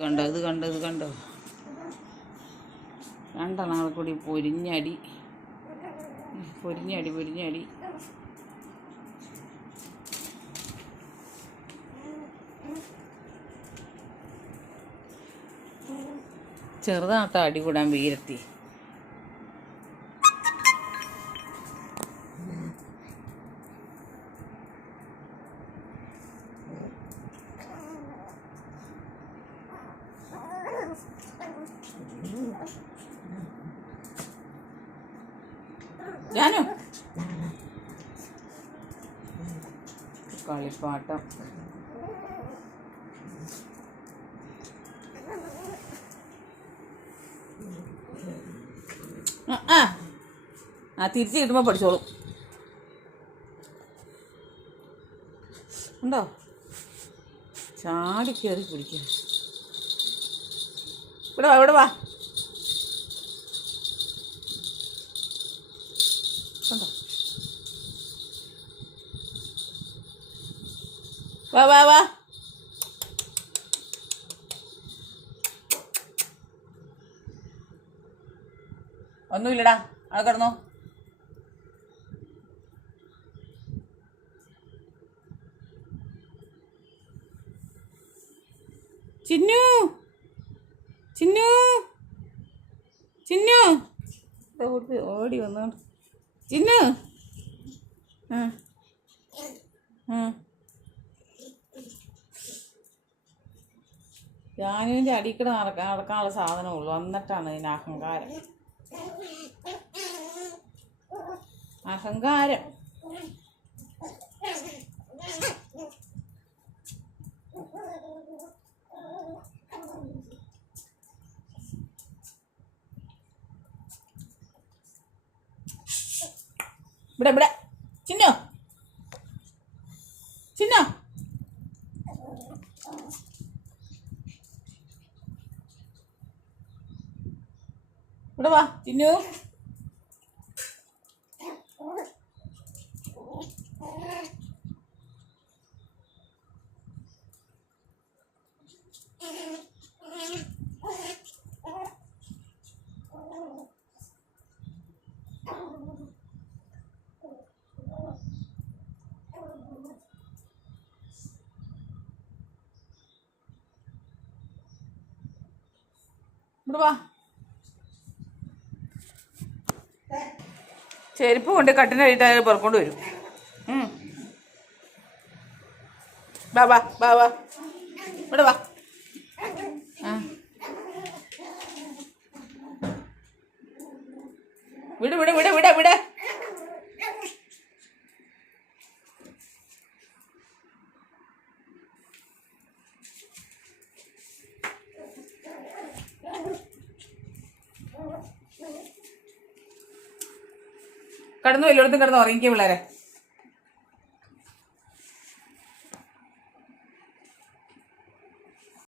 കണ്ടോ ഇത് കണ്ടോ ഇത് കണ്ടോ? രണ്ടെണ്ണങ്ങൾ കൂടി പൊരിഞ്ഞടി. പൊരിഞ്ഞടി പൊരിഞ്ഞടി. ചെറുതാട്ടോ അടി കൂടാൻ വീരത്തി. ഞാനോ? കളിപ്പാട്ടം. ആ, ആ. തിരിച്ച് കിട്ടുമ്പോൾ പഠിച്ചോളും. ഉണ്ടോ? ചാടി കയറി പിടിക്കാം ഇവിടെ വാ ഇവിടെ വാ കണ്ടോ വാ വാ വാ. ഒന്നുമില്ലടാ അത് കിടന്നോ. ചിന്നു ചിന്നു ചിന്നു. ഓടി വന്നോണ്ട്. ചിന്നു. ആ ആ. ജാനുവിന്റെ അടിക്കട നടക്കാൻ നടക്കാനുള്ള സാധനമുള്ളൂ. എന്നിട്ടാണ് ഇതിന് അഹങ്കാരം. അഹങ്കാരം. ഇവിടെ ഇവിടെ ചിന്നോ ചിന്നോ ഇവിടെ വാ ചിന്നു. ഇവിടെ വാ. ചെരുപ്പ് കൊണ്ട് കട്ടിന് അയാൾ പുറക്കൊണ്ട് വരും. വാ വാ വാ വാ. ഇവിടെ വാ. വിട് വിട് വിട് വിട് വിട്. കിടന്നു എല്ലായിടത്തും കിടന്ന് ഉറങ്ങിക്കേ പിള്ളേരെ.